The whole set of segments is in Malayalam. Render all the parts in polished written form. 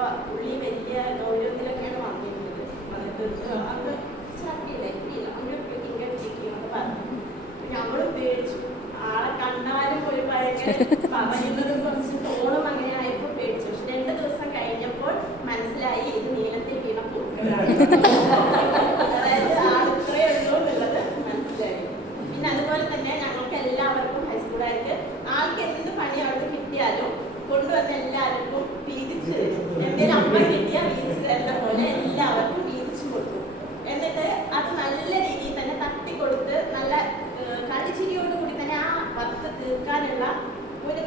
അപ്പോൾ പുള്ളി വലിയ ഗൗരവത്തിലൊക്കെയാണ് വന്നിരുന്നത്. അന്ന് ചാക്കിയില്ലേ അങ്ങനെ പറഞ്ഞു. ഞങ്ങളും പേടിച്ചു. ആളെ കണ്ടാലും ഒരു ഭയങ്കര പറയുന്നതും കുറച്ച് ടോണും അങ്ങനെ ആയപ്പോൾ പേടിച്ചു. പക്ഷെ 2 ദിവസം കഴിഞ്ഞപ്പോൾ മനസ്സിലായി ഇത് നീളത്തിൽ വീണ പൂക്കളാണ്. അതായത് ആളിത്രയേ ഉള്ളൂ എന്നുള്ളത് മനസ്സിലായി. പിന്നെ അതുപോലെ തന്നെ ഞങ്ങൾക്ക് എല്ലാവർക്കും ഹൈസ്കൂളുകാർക്ക് ആൾക്ക് എന്ത് പണി അവിടെ കിട്ടിയാലും കൊണ്ടുവന്ന് എല്ലാവർക്കും വീതിച്ച് തരും. എന്തെങ്കിലും അപ്പം കിട്ടിയാൽ വീതിച്ച് തരുന്ന പോലെ എല്ലാവർക്കും വീതിച്ചു കൊടുക്കും. എന്നിട്ട് അത് നല്ല രീതിയിൽ തന്നെ തട്ടിക്കൊടുത്ത് നല്ല കളിച്ചിരിയോടുകൂടി തന്നെ ആ വർക്ക് തീർക്കാനുള്ള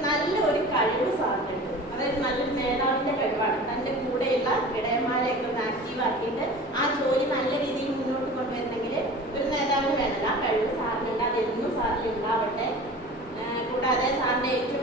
നല്ല ഒരു കഴിവ് സാധിക്കുന്നുണ്ട്. അതായത് നല്ലൊരു നേതാവിന്റെ കഴിവാണ്. തൻ്റെ കൂടെയുള്ള ഇടയന്മാരെയൊക്കെ ഒന്ന് ആക്റ്റീവാക്കിയിട്ട് ആ ജോലി നല്ല രീതിയിൽ മുന്നോട്ട് കൊണ്ടുവരണമെങ്കിൽ ഒരു നേതാവിന് വേണമല്ലോ. ആ കഴിവ് സാറിനുണ്ട്. അതെന്നും സാറിൽ ഉണ്ടാവട്ടെ. കൂടാതെ സാറിന്റെ ഏറ്റവും